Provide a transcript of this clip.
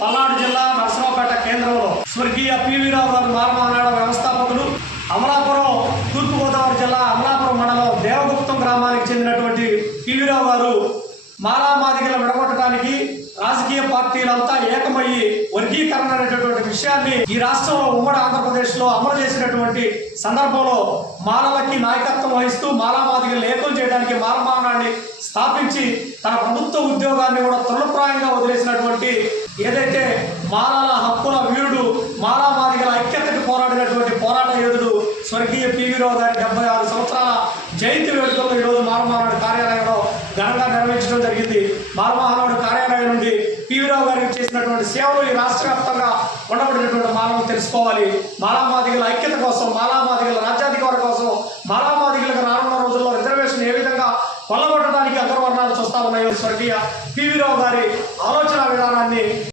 పల్నాడు జిల్లా నరసరావుపేట కేంద్రంలో స్వర్గీయ పివి రావు గారు మారమానాడ వ్యవస్థాపకులు అమలాపురం తూర్పుగోదావరి జిల్లా అమలాపురం మండలం దేవగుప్తం గ్రామానికి చెందినటువంటి పివి రావు గారు మారామాదిగలు విడగొట్టడానికి రాజకీయ పార్టీలంతా ఏకమయ్యి వర్గీకరణ అనేటటువంటి విషయాన్ని ఈ రాష్ట్రంలో ఉమ్మడి ఆంధ్రప్రదేశ్లో అమలు చేసినటువంటి సందర్భంలో మాలలకి నాయకత్వం వహిస్తూ మాలామాదిగలు ఏకం చేయడానికి మాలమానాన్ని స్థాపించి తన ప్రభుత్వ ఉద్యోగాన్ని కూడా మారాల హక్కుల వీరుడు మాలామాదిగల ఐక్యతకు పోరాడినటువంటి పోరాట యోధుడు స్వర్గీయ పివి రావు గారి డెబ్బై ఆరు సంవత్సరాల జయంతి వేడుకలను ఈరోజు మాలమహానాడు కార్యాలయంలో ఘనంగా నిర్వహించడం జరిగింది. మాలమహానాడు కార్యాలయం నుండి పివి రావు గారికి చేసినటువంటి సేవలు ఈ రాష్ట్ర వ్యాప్తంగా ఉండబడినటువంటి మానవులు తెలుసుకోవాలి. మాలామాదిగల ఐక్యత కోసం మాలామాదిగల రాజ్యాధికారం కోసం మాలామాదిగలకు రానున్న రోజుల్లో రిజర్వేషన్ ఏ విధంగా కొల్లగొట్టడానికి అగ్రవర్ణాలు చూస్తా ఉన్నాయో స్వర్గీయ పివి రావు గారి ఆలోచన విధానాన్ని